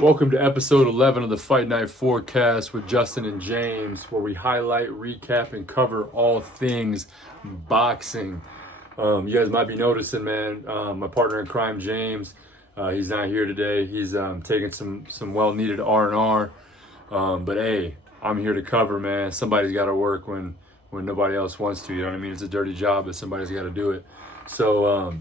Welcome to episode 11 of the Fight Night Forecast with Justin and James, where we highlight, recap, and cover all things boxing. You guys might be noticing, man, my partner in crime, James, he's not here today. He's taking some well-needed R&R. But hey, I'm here to cover, man. Somebody's got to work when nobody else wants to. You know what I mean? It's a dirty job, but somebody's got to do it. So,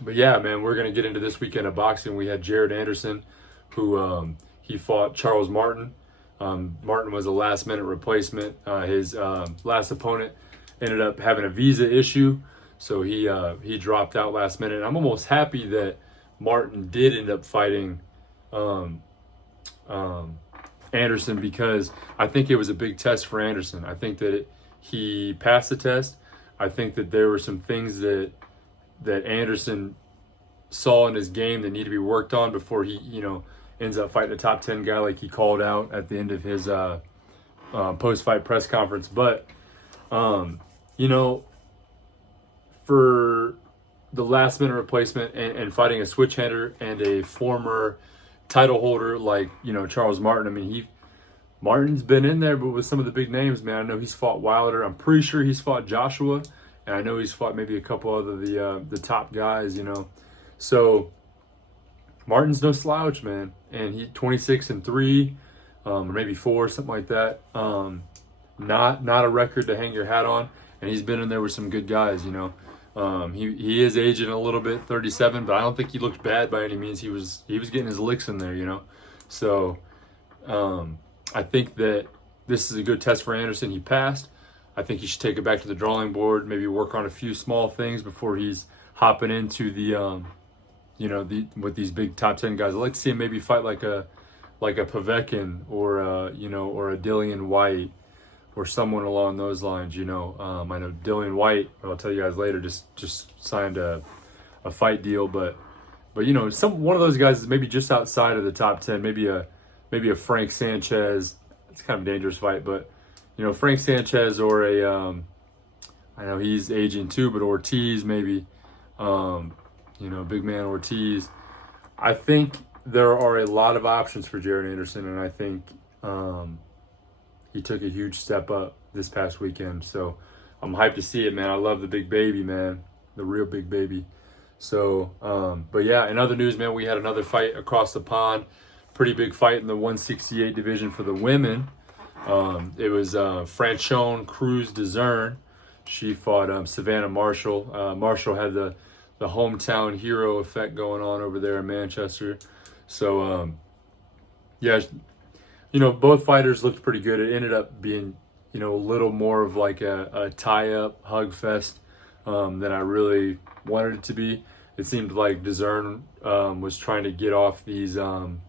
but yeah, man, we're gonna get into this weekend of boxing. We had Jared Anderson, who he fought Charles Martin. Martin was a last-minute replacement. His last opponent ended up having a visa issue, so he dropped out last minute. I'm almost happy that Martin did end up fighting Anderson, because I think it was a big test for Anderson. I think that he passed the test. I think that there were some things that Anderson saw in his game that need to be worked on before he, ends up fighting a top 10 guy like he called out at the end of his post-fight press conference. But, for the last-minute replacement and fighting a switch-hander and a former title holder like, Charles Martin, I mean, Martin's been in there, but with some of the big names, man. I know he's fought Wilder. I'm pretty sure he's fought Joshua. And I know he's fought maybe a couple other the top guys, So Martin's no slouch, man. And he 26-3, or maybe 4, something like that. Not a record to hang your hat on. And he's been in there with some good guys, He is aging a little bit, 37, but I don't think he looked bad by any means. He was getting his licks in there, So I think that this is a good test for Anderson. He passed. I think he should take it back to the drawing board, maybe work on a few small things before he's hopping into the, with these big top 10 guys. I'd like to see him maybe fight like a Povetkin or or a Dillian White or someone along those lines. I know Dillian White, I'll tell you guys later, just signed a fight deal, but one of those guys is maybe just outside of the top 10, maybe a Frank Sanchez. It's kind of a dangerous fight, but Frank Sanchez or I know he's aging too, but Ortiz maybe, big man Ortiz. I think there are a lot of options for Jared Anderson, and I think he took a huge step up this past weekend. So I'm hyped to see it, man. I love the big baby, man, the real big baby. So, but yeah, in other news, man, we had another fight across the pond. Pretty big fight in the 168 division for the women. It was Franchon Cruz Dezern. She fought Savannah Marshall. Marshall had the hometown hero effect going on over there in Manchester. So, both fighters looked pretty good. It ended up being, a little more of like a tie-up hug fest than I really wanted it to be. It seemed like Dezern was trying to get off these kind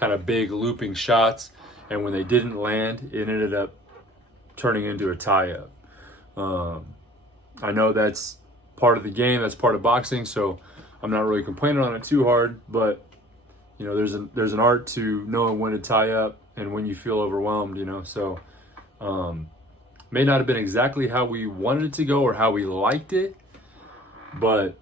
of big looping shots, and when they didn't land, it ended up turning into a tie-up. I know that's part of the game, that's part of boxing, so I'm not really complaining on it too hard, but there's an art to knowing when to tie up and when you feel overwhelmed, so may not have been exactly how we wanted it to go or how we liked it, but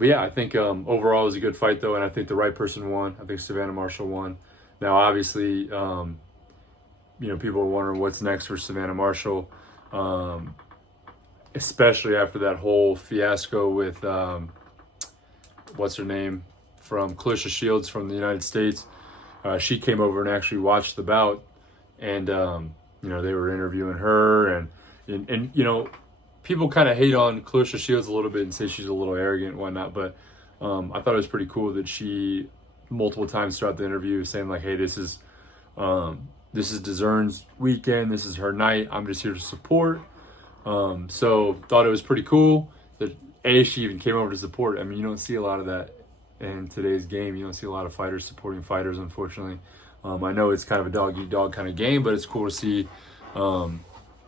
yeah, I think overall it was a good fight though, and I think the right person won. I think Savannah Marshall won. Now obviously people are wondering what's next for Savannah Marshall, especially after that whole fiasco with what's her name from Clarissa Shields from the United States. She came over and actually watched the bout, and they were interviewing her, and people kind of hate on Clarissa Shields a little bit and say she's a little arrogant and whatnot, but I thought it was pretty cool that she multiple times throughout the interview saying like, hey, this is Dezern's weekend, this is her night, I'm just here to support. So thought it was pretty cool that she even came over to support. I mean, you don't see a lot of that in today's game. You don't see a lot of fighters supporting fighters, unfortunately. I know it's kind of a dog-eat-dog kind of game, but it's cool to see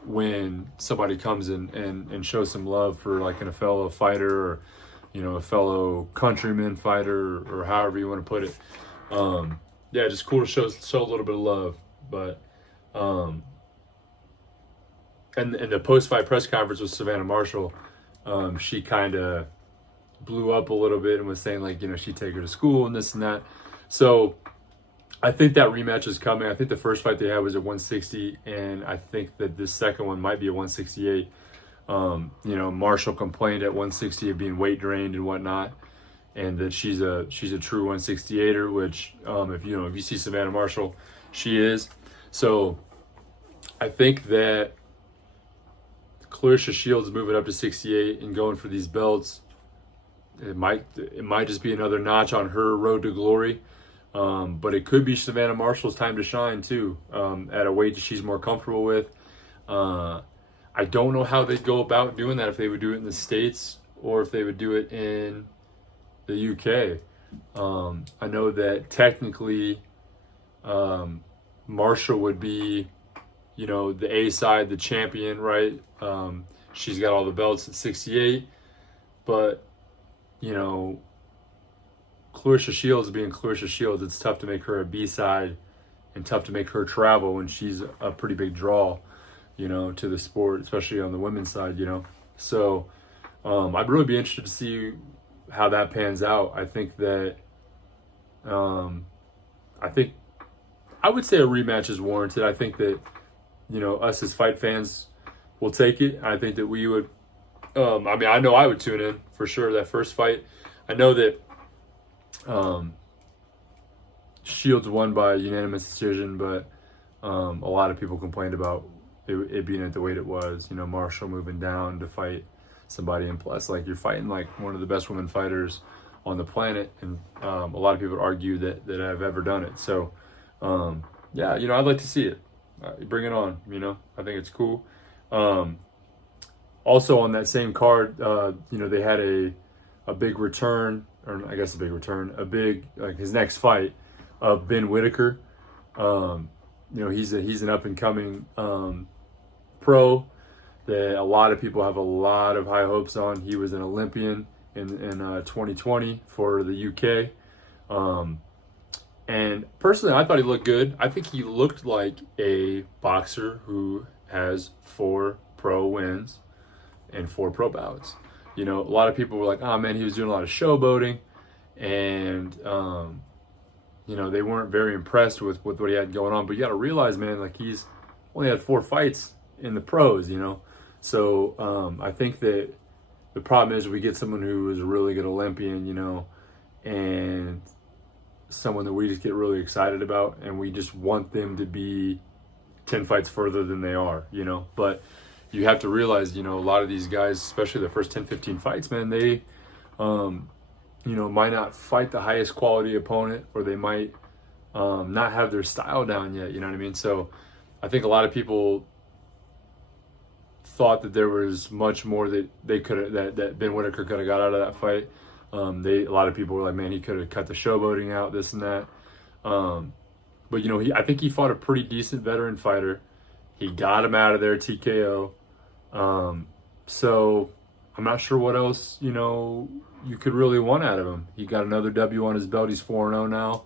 when somebody comes and shows some love for like a fellow fighter or a fellow countryman fighter or however you want to put it. Just cool to show a little bit of love. But and the post-fight press conference with Savannah Marshall, she kind of blew up a little bit and was saying like, she'd take her to school and this and that. So I think that rematch is coming. I think the first fight they had was at 160, and I think that this second one might be at 168. Marshall complained at 160 of being weight drained and whatnot, and that she's a true 168er, which if you see Savannah Marshall, she is. So I think that Clarissa Shields moving up to 68 and going for these belts, it might just be another notch on her road to glory. But it could be Savannah Marshall's time to shine too, at a weight that she's more comfortable with. I don't know how they'd go about doing that, if they would do it in the States or if they would do it in the UK. I know that technically Marshall would be, the A side, the champion, right? She's got all the belts at 68, but, Clarissa Shields being Clarissa Shields, it's tough to make her a B side and tough to make her travel when she's a pretty big draw, to the sport, especially on the women's side, So I'd really be interested to see how that pans out. I think that I would say a rematch is warranted. I think that, us as fight fans will take it. I think that we would, I know I would tune in for sure that first fight. I know that Shields won by unanimous decision, but a lot of people complained about it being at the weight it was. Marshall moving down to fight somebody, and plus, like, you're fighting like one of the best women fighters on the planet, and a lot of people argue that I've ever done it. So, I'd like to see it. Bring it on. I think it's cool. Also on that same card, they had a big return, or I guess a big return, his next fight of Ben Whitaker. He's an up and coming pro that a lot of people have a lot of high hopes on. He was an Olympian in 2020 for the UK. And personally, I thought he looked good. I think he looked like a boxer who has 4 pro wins and 4 pro bouts. A lot of people were like, oh man, he was doing a lot of showboating, and they weren't very impressed with what he had going on. But you got to realize, man, like, he's only had 4 fights in the pros, So I think that the problem is we get someone who is a really good Olympian, and someone that we just get really excited about, and we just want them to be 10 fights further than they are, But you have to realize, a lot of these guys, especially the first 10, 15 fights, man, they, might not fight the highest quality opponent, or they might not have their style down yet, you know what I mean? So I think a lot of people thought that there was much more that they could have, that Ben Whitaker could have got out of that fight. A lot of people were like, man, he could have cut the showboating out, this and that. But I think he fought a pretty decent veteran fighter. He got him out of there, TKO. So I'm not sure what else, you could really want out of him. He got another W on his belt. He's 4-0 now.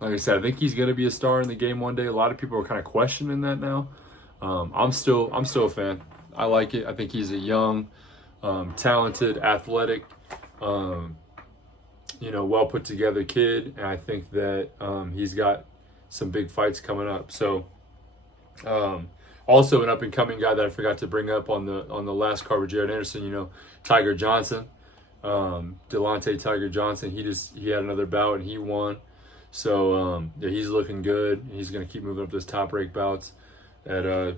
Like I said, I think he's going to be a star in the game one day. A lot of people are kind of questioning that now. I'm still a fan. I like it. I think he's a young, talented, athletic, well put together kid, and I think that he's got some big fights coming up. So, also an up and coming guy that I forgot to bring up on the last card with Jared Anderson, Tiger Johnson, Delonte Tiger Johnson. He had another bout and he won. So he's looking good. He's going to keep moving up those top rank bouts at I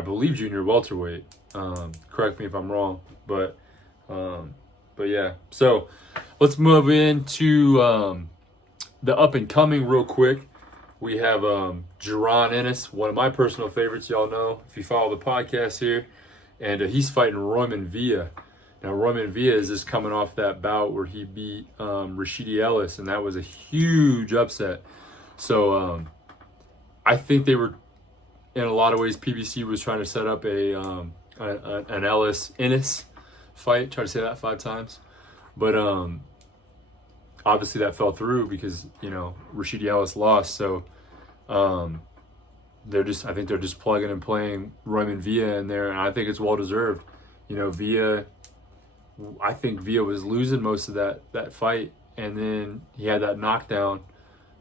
believe junior welterweight. Correct me if I'm wrong, but yeah. So let's move into the up and coming real quick. We have Jaron Ennis, one of my personal favorites, y'all know if you follow the podcast here, and he's fighting Royman Villa. Now Royman Villa is just coming off that bout where he beat Rashidi Ellis, and that was a huge upset. So I think they were, in a lot of ways, PBC was trying to set up an Ellis-Ennis fight. Try to say that 5 times. But obviously that fell through because, Rashidi Ellis lost. So I think they're just plugging and playing Royman Villa in there, and I think it's well-deserved. I think Villa was losing most of that fight, and then he had that knockdown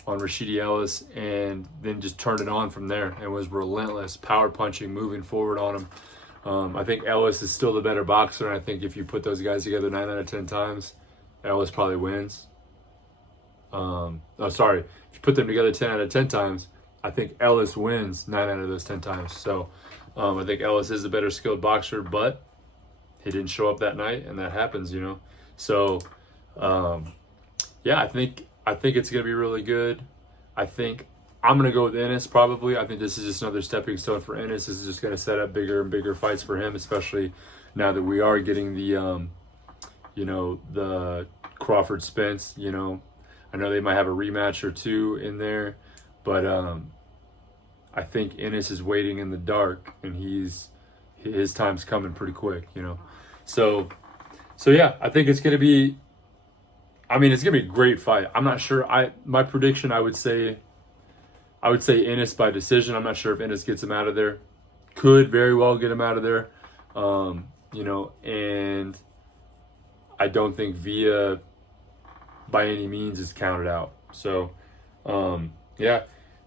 on Rashidi Ellis, and then just turned it on from there and was relentless, power punching, moving forward on him. I think Ellis is still the better boxer, and I think if you put those guys together 9 out of 10 times, Ellis probably wins. If you put them together 10 out of 10 times, I think Ellis wins 9 out of those 10 times. So I think Ellis is the better skilled boxer, but he didn't show up that night, and that happens, you know. So yeah, I think it's gonna be really good. I think I'm gonna go with Ennis probably. I think this is just another stepping stone for Ennis. This is just gonna set up bigger and bigger fights for him, especially now that we are getting the the Crawford Spence. You know, I know they might have a rematch or two in there, but I think Ennis is waiting in the dark, and his time's coming pretty quick. You know, so yeah, I think it's gonna be. I mean, it's gonna be a great fight. I'm not sure. My prediction, I would say Ennis by decision. I'm not sure if Ennis gets him out of there. Could very well get him out of there. And I don't think Villa by any means is counted out. So, yeah,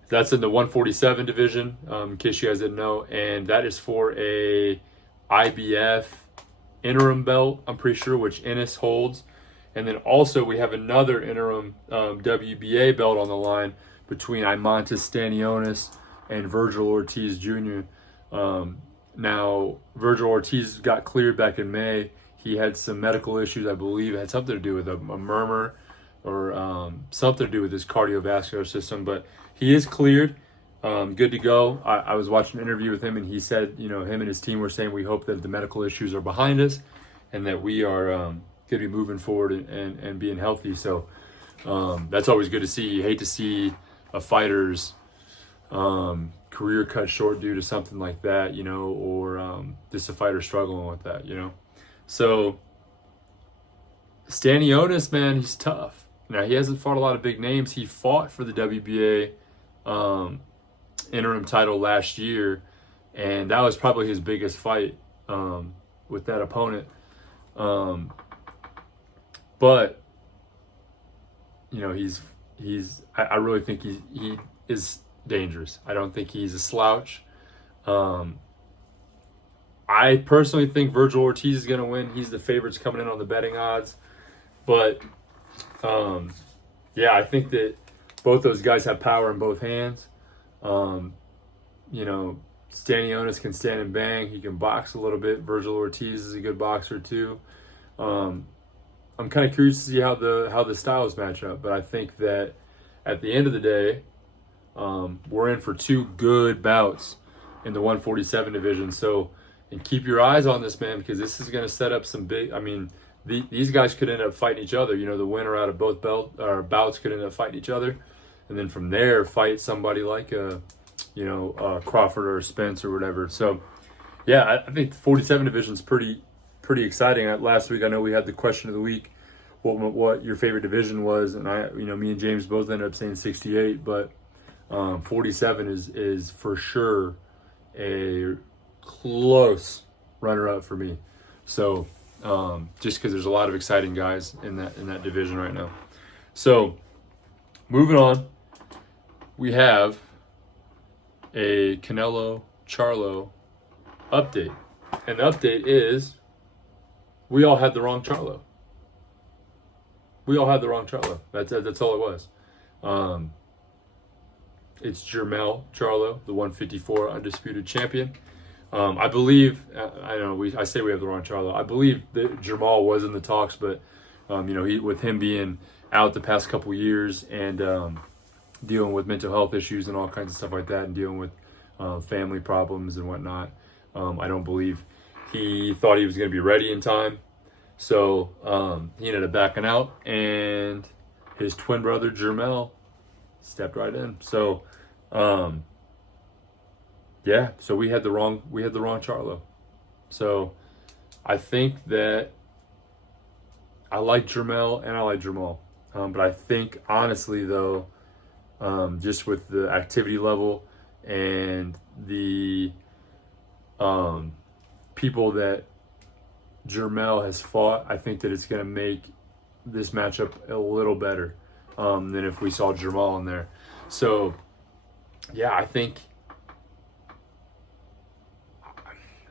that's in the 147 division, in case you guys didn't know, and that is for a IBF interim belt, I'm pretty sure, which Ennis holds. And then also we have another interim WBA belt on the line between Imantas Stanionis and Virgil Ortiz Jr. Now, Virgil Ortiz got cleared back in May. He had some medical issues, I believe. It had something to do with a murmur or something to do with his cardiovascular system. But he is cleared, good to go. I was watching an interview with him, and he said, you know, him and his team were saying, we hope that the medical issues are behind us and that we are going to be moving forward and being healthy. So that's always good to see. You hate to see a fighter's career cut short due to something like that, you know, or just a fighter struggling with that, you know. So Stanionis, man, he's tough. Now, he hasn't fought a lot of big names. He fought for the WBA interim title last year, and that was probably his biggest fight with that opponent. But you know, I really think he is dangerous. I don't think he's a slouch. I personally think Virgil Ortiz is going to win. He's the favorites coming in on the betting odds. But yeah, I think that both those guys have power in both hands. You know, Stanionis can stand and bang. He can box a little bit. Virgil Ortiz is a good boxer too. I'm kind of curious to see how the styles match up, but I think that at the end of the day, we're in for two good bouts in the 147 division. So, and keep your eyes on this, man, because this is going to set up some big. I mean, these guys could end up fighting each other. You know, the winner out of both bouts could end up fighting each other, and then from there fight somebody like Crawford or Spence or whatever. So, yeah, I think the 47 division is pretty exciting. Last week, I know we had the question of the week, what your favorite division was, and me and James both ended up saying 68, but 47 is for sure a close runner-up for me. So just because there's a lot of exciting guys in that division right now. So moving on, we have a Canelo-Charlo update, and the update is we all had the wrong Charlo. That's all it was. It's Jermell Charlo, the 154 undisputed champion. I believe, I say we have the wrong Charlo. I believe that Jermall was in the talks, but with him being out the past couple years and dealing with mental health issues and all kinds of stuff like that, and dealing with family problems and whatnot, I don't believe he thought he was going to be ready in time. So he ended up backing out, and his twin brother Jermell stepped right in. So so we had the wrong Charlo. So I think that I like Jermell and I like Jermall, but I think honestly though, just with the activity level and the people that Jermell has fought, I think that it's going to make this matchup a little better than if we saw Jamal in there. So, yeah, I think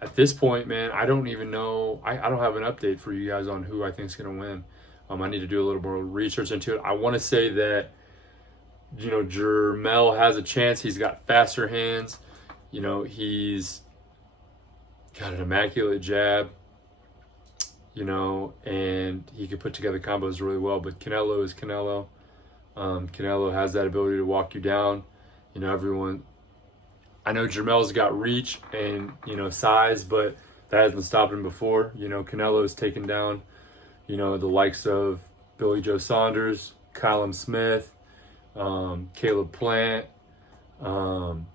at this point, man, I don't even know. I don't have an update for you guys on who I think is going to win. I need to do a little more research into it. I want to say that, Jermell has a chance. He's got faster hands. He's got an immaculate jab, and he can put together combos really well. But Canelo is Canelo. Canelo has that ability to walk you down. I know Jermell's got reach and, size, but that hasn't stopped him before. Canelo's taken down, the likes of Billy Joe Saunders, Callum Smith, Caleb Plant, all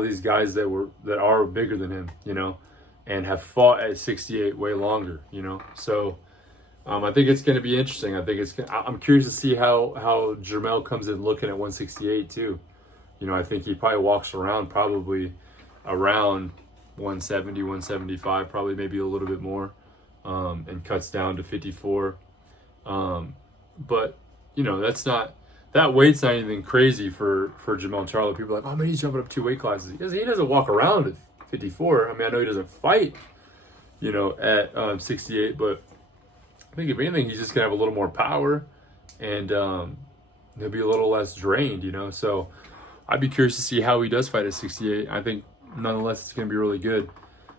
these guys that are bigger than him, and have fought at 68 way longer, So I think it's going to be interesting. I'm curious to see how Jermell comes in looking at 168 too. I think he probably walks around around 170, 175, probably maybe a little bit more, and cuts down to 54. But, that weight's not anything crazy for Jermell Charlo. People are like, oh man, he's jumping up 2 weight classes. He doesn't walk around at 54. I mean, I know he doesn't fight, at 68, but I think if anything, he's just going to have a little more power, and he'll be a little less drained, So I'd be curious to see how he does fight at 68. I think, nonetheless, it's going to be really good.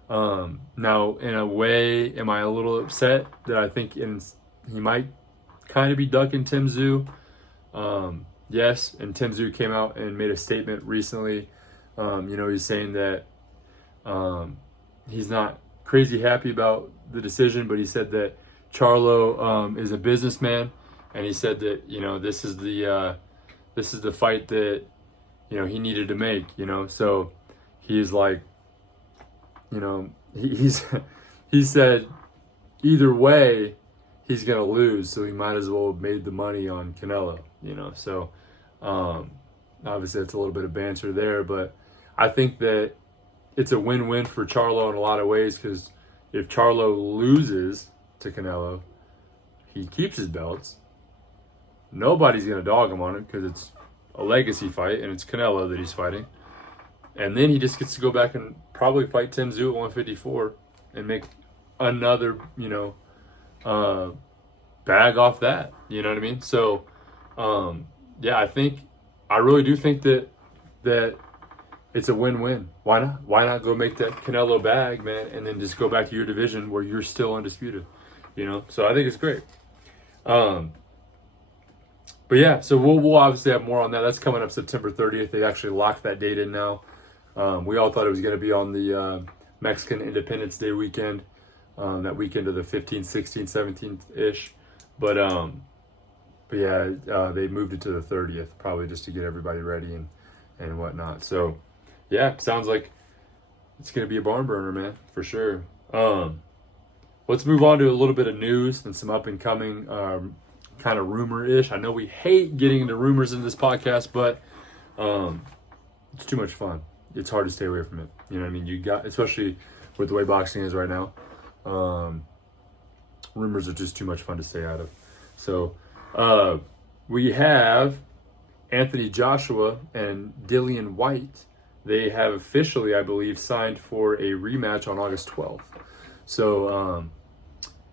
Now, in a way, am I a little upset that I think he might kind of be ducking Tim Tszyu? Yes, and Tim Tszyu came out and made a statement recently. He's saying that he's not crazy happy about the decision, but he said that Charlo is a businessman, and he said that this is the fight that he needed to make. So he's like, he said either way he's gonna lose, so he might as well have made the money on Canelo. So obviously it's a little bit of banter there, but I think that it's a win-win for Charlo in a lot of ways, because if Charlo loses to Canelo, he keeps his belts. Nobody's going to dog him on it because it's a legacy fight and it's Canelo that he's fighting. And then he just gets to go back and probably fight Tim Tszyu at 154 and make another, bag off that. You know what I mean? So, I really do think that it's a win-win. Why not? Why not go make that Canelo bag, man, and then just go back to your division where you're still undisputed, So I think it's great. But yeah, so we'll obviously have more on that. That's coming up September 30th. They actually locked that date in now. We all thought it was going to be on the Mexican Independence Day weekend, that weekend of the 15th, 16th, 17th-ish. But yeah, they moved it to the 30th, probably just to get everybody ready and whatnot. So yeah, sounds like it's going to be a barn burner, man, for sure. Let's move on to a little bit of news and some up-and-coming kind of rumor-ish. I know we hate getting into rumors in this podcast, but it's too much fun. It's hard to stay away from it. You know what I mean? You got, especially with the way boxing is right now, rumors are just too much fun to stay out of. So we have Anthony Joshua and Dillian White. They have officially, I believe, signed for a rematch on August 12th. So,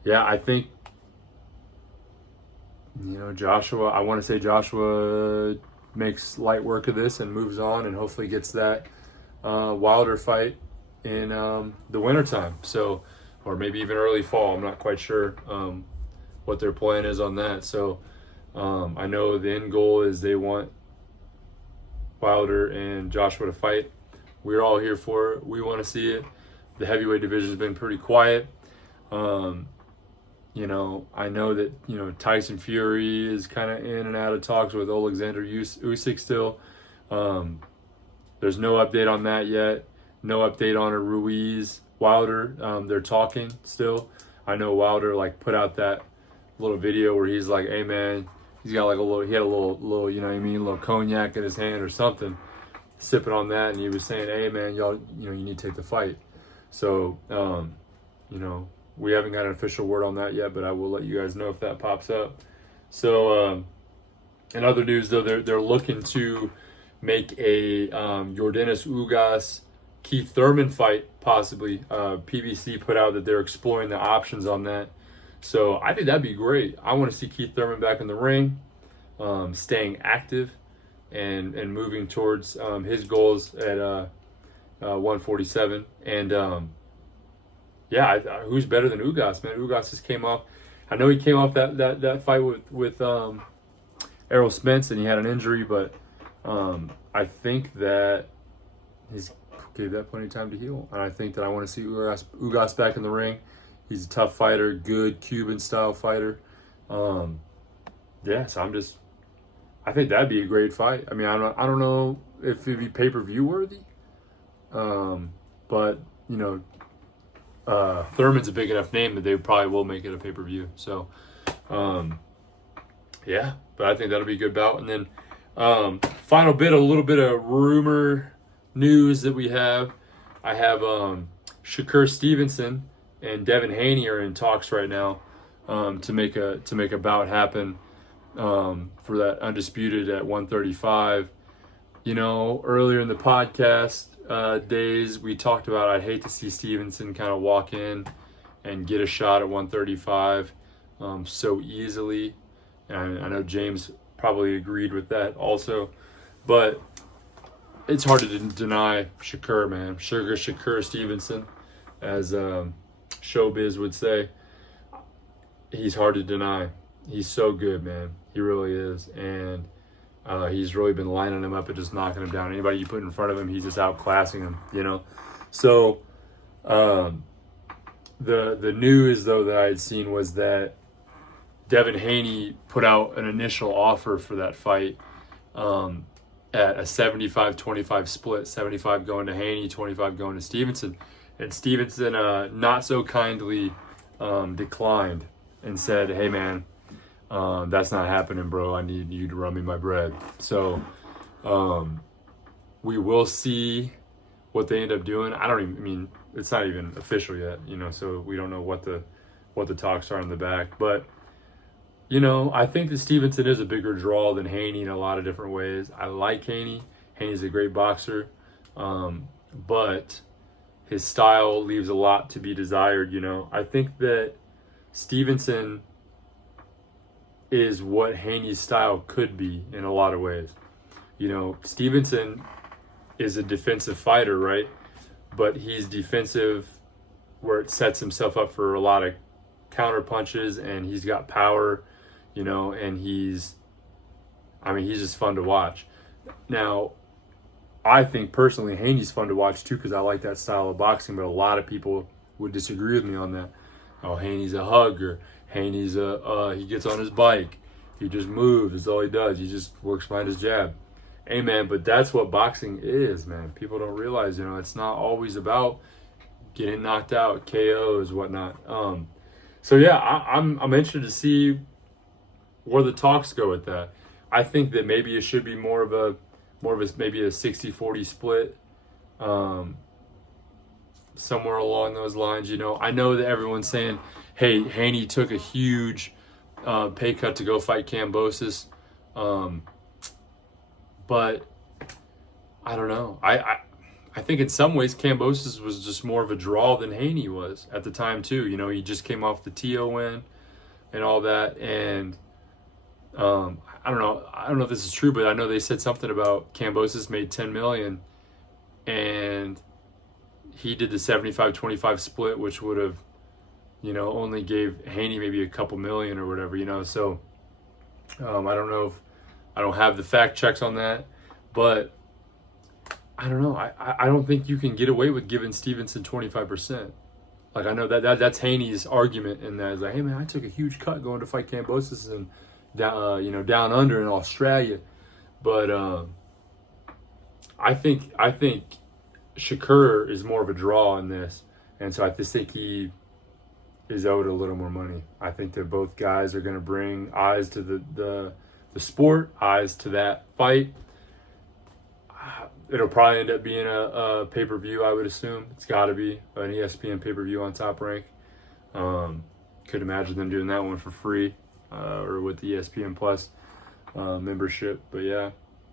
yeah, I think, Joshua, I want to say Joshua makes light work of this and moves on and hopefully gets that Wilder fight in the wintertime. So, or maybe even early fall. I'm not quite sure what their plan is on that. So, I know the end goal is they want Wilder and Joshua to fight. We're all here for it. We want to see it. The heavyweight division has been pretty quiet. I know that, Tyson Fury is kind of in and out of talks with Alexander Usyk still. There's no update on that yet. No update on a Ruiz Wilder. They're talking still. I know Wilder put out that little video where he's like, hey man, he's got he had a little, little cognac in his hand or something, sipping on that, and he was saying, hey man, y'all, you need to take the fight. So, We haven't got an official word on that yet, but I will let you guys know if that pops up. So, in other news, though, they're looking to make a Yordenis Ugas Keith Thurman fight, possibly. PBC put out that they're exploring the options on that. So I think that'd be great. I want to see Keith Thurman back in the ring, staying active, and moving towards his goals at 147. And who's better than Ugas, man? Ugas just came off. I know he came off that fight with Errol Spence, and he had an injury, but I think that he's gave that plenty of time to heal. And I think that I want to see Ugas back in the ring. He's a tough fighter, good Cuban-style fighter. So I think that'd be a great fight. I mean, I don't know if it'd be pay-per-view worthy, but, Thurman's a big enough name that they probably will make it a pay-per-view. So, but I think that'll be a good bout. And then final bit, a little bit of rumor news that we have. I have Shakur Stevenson and Devin Haney are in talks right now to make a bout happen for that undisputed at 135. Earlier in the podcast days, we talked about I'd hate to see Stevenson kind of walk in and get a shot at 135 so easily. And I know James probably agreed with that also. But it's hard to deny Shakur, man. Shakur Stevenson, as Showbiz would say. He's hard to deny. He's so good, man. He really is. And he's really been lining him up and just knocking him down. Anybody you put in front of him, he's just outclassing him, So the news, though, that I had seen was that Devin Haney put out an initial offer for that fight at a 75-25 split, 75 going to Haney, 25 going to Stevenson. And Stevenson not so kindly declined and said, hey, man, that's not happening, bro. I need you to run me my bread. So we will see what they end up doing. It's not even official yet, so we don't know what the talks are in the back. But, I think that Stevenson is a bigger draw than Haney in a lot of different ways. I like Haney. Haney's a great boxer. But his style leaves a lot to be desired, I think that Stevenson is what Haney's style could be in a lot of ways. Stevenson is a defensive fighter, right? But he's defensive where it sets himself up for a lot of counter punches, and he's got power, and he's just fun to watch. Now, I think personally Haney's fun to watch too because I like that style of boxing, but a lot of people would disagree with me on that. Oh, Haney's a hugger. Haney's he gets on his bike. He just moves. That's all he does. He just works behind his jab. Hey, man, but that's what boxing is, man. People don't realize, it's not always about getting knocked out, KOs, whatnot. I'm interested to see where the talks go with that. I think that maybe it should be more of a maybe a 60-40 split, somewhere along those lines. I know that everyone's saying, hey, Haney took a huge pay cut to go fight Kambosos, but I don't know. I think in some ways Kambosos was just more of a draw than Haney was at the time too. He just came off the TO win and all that, and I don't know if this is true, but I know they said something about Kambosos made $10 million, and he did the 75-25 split, which would have, only gave Haney maybe a couple million or whatever, So I don't know if I don't have the fact checks on that, but I don't know. I don't think you can get away with giving Stevenson 25%. Like I know that's Haney's argument in that is like, hey man, I took a huge cut going to fight Kambosos and down under in Australia, but I think Shakur is more of a draw in this, and so I just think he is owed a little more money. I think that both guys are going to bring eyes to the sport, eyes to that fight. It'll probably end up being a pay-per-view, I would assume. It's got to be an ESPN pay-per-view on Top Rank. Could imagine them doing that one for free, or with the ESPN Plus membership. But yeah,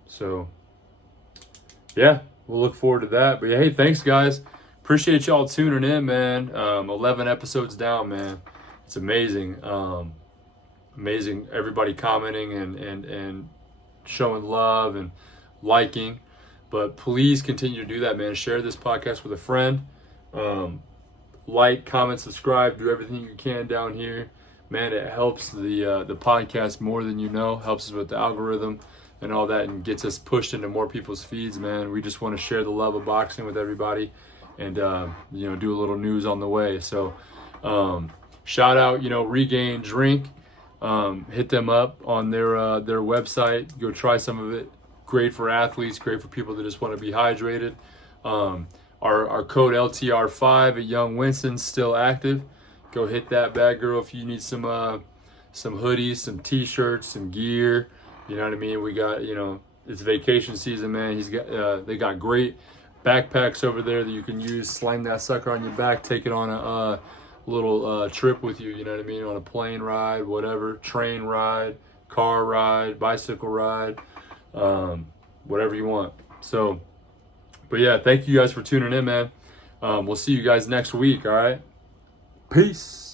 so yeah, we'll look forward to that. But yeah, hey, thanks guys. Appreciate y'all tuning in, man. 11 episodes down, man. It's amazing. Amazing. Everybody commenting and showing love and liking. But please continue to do that, man. Share this podcast with a friend. Like, comment, subscribe. Do everything you can down here. Man, it helps the podcast more than you know. Helps us with the algorithm and all that, and gets us pushed into more people's feeds, man. We just want to share the love of boxing with everybody, and do a little news on the way. So shout out, Regain Drink. Hit them up on their website. Go try some of it. Great for athletes, great for people that just want to be hydrated. Our code LTR5 at Young Winston's still active. Go hit that bad girl if you need some hoodies, some t-shirts, some gear. You know what I mean? We got, it's vacation season, man. They got great backpacks over there that you can use. Slam that sucker on your back, take it on a little trip with you. You know what I mean? On a plane ride, whatever, train ride, car ride, bicycle ride, whatever you want. So, but yeah, thank you guys for tuning in, man. We'll see you guys next week. All right. Peace.